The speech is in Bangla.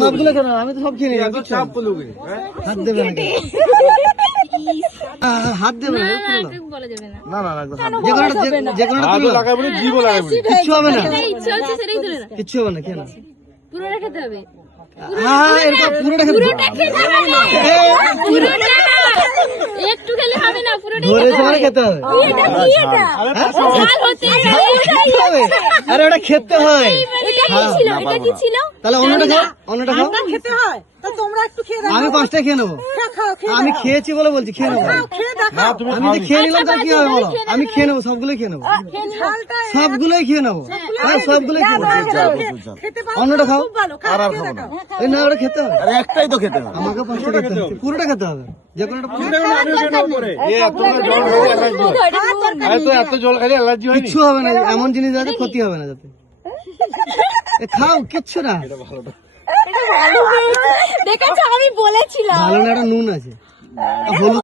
সবগুলো কেন? আমি তো সব খেয়ে নিই। হাত দেবে না, হাত দেবে না, বলা যাবে না। না না যে কোনো কিচ্ছু হবে না, ইচ্ছা হচ্ছে সেটাই তুলে না, কিচ্ছু হবে না। কেন পুরোটা খেতে হবে? এরকম পুরোটা খেতে হবে। একটু খেলে হবে না, পুরোটা ধরে ধরে খেতে হবে। আরে ওটা খেতে হয়। এটা কি ছিল? তাহলে অন্যটা খাও, অন্যটা খাও। খেতে হয় তা তোমরা একটু খেয়ে দেখো। আমি 5টা খেয়ে নেবো। আমি খেয়েছি বলে বলছি, খেয়ে নেবো। আমি যে খেয়ে নিলাম তার কি হবে বলো? আমি খেয়ে নেবো, সবগুলোই খেয়ে নেবো, সবগুলোই খেয়ে নেবো, সবগুলোই খেয়ে নেবো। অন্যটা খাও। এই না, ওটা খেতে হবে। একটাই তো খেতে হবে। আমাকে 5টা খেতে হবে, পুরোটা খেতে হবে। যে কোনোটা কিচ্ছু হবে না, এমন জিনিস যাতে ক্ষতি হবে না, যাতে খাও, কিচ্ছু না। দেখেছো, আমি বলেছিলাম। ভালো না, একটা নুন আছে, হলুদ।